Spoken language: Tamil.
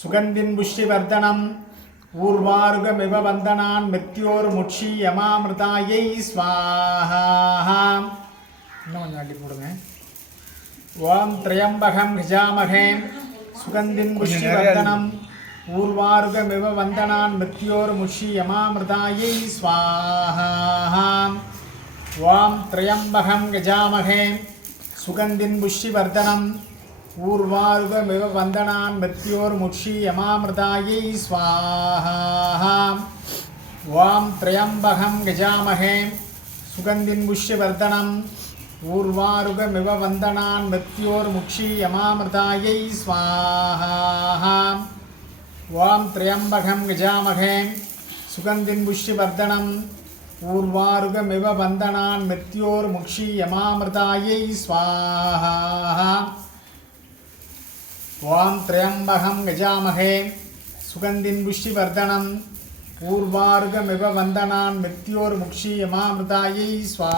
சுகந்தின் புஷ்டிவர்தனம். ஊர்வாருகமிவ வந்தனான் மிருத்யோர்முட்சி யமாமிருதாயை ஸ்வாஹா. இன்னும் கொஞ்சம் அள்ளி போடுங்க. ஓம் திரையம்பகம் ஹிஜாமகே சுகந்தின் புஷ்டிவர்தனம் ஊர்வாருகமிவ வந்தனான் மிருத்யோர்முஷி யமாமிருதாயை ஸ்வாஹா. ஓம் திரையம்பகம் கஜாமகே சுகந்தின் புஷ்டிவர்தனம் ஊர்வாருகமிவ வந்தனான் மிருத்யோர்முஷி யமாமிருதாயை ஸ்வாஹாம் ஓம் திரையம்பகம் கஜாமகே சுகந்தின் புஷ்யவர்தனம் ஊர்வாருகமிவ வந்தனான் மிருத்யோர்முக்ஷி யமாமிருதாயை ஸ்வாஹாம் ஓம் திரையம்பகம் கஜாமகே சுகந்தின் புஷ்யவர்தனம் ஊர்வாருகமிவ வந்தனான் மிருத்யோர்முக்ஷி யமாமிருதாயை ஸ்வாஹா ஓம் திரையம்பகம் கஜாமகே சுகந்தின் புஷ்டிவர்தனம் பூர்வார்கமிவ வந்தனான் மிருத்யோர்முக்ஷி யமாமிருதாயை ஸ்வா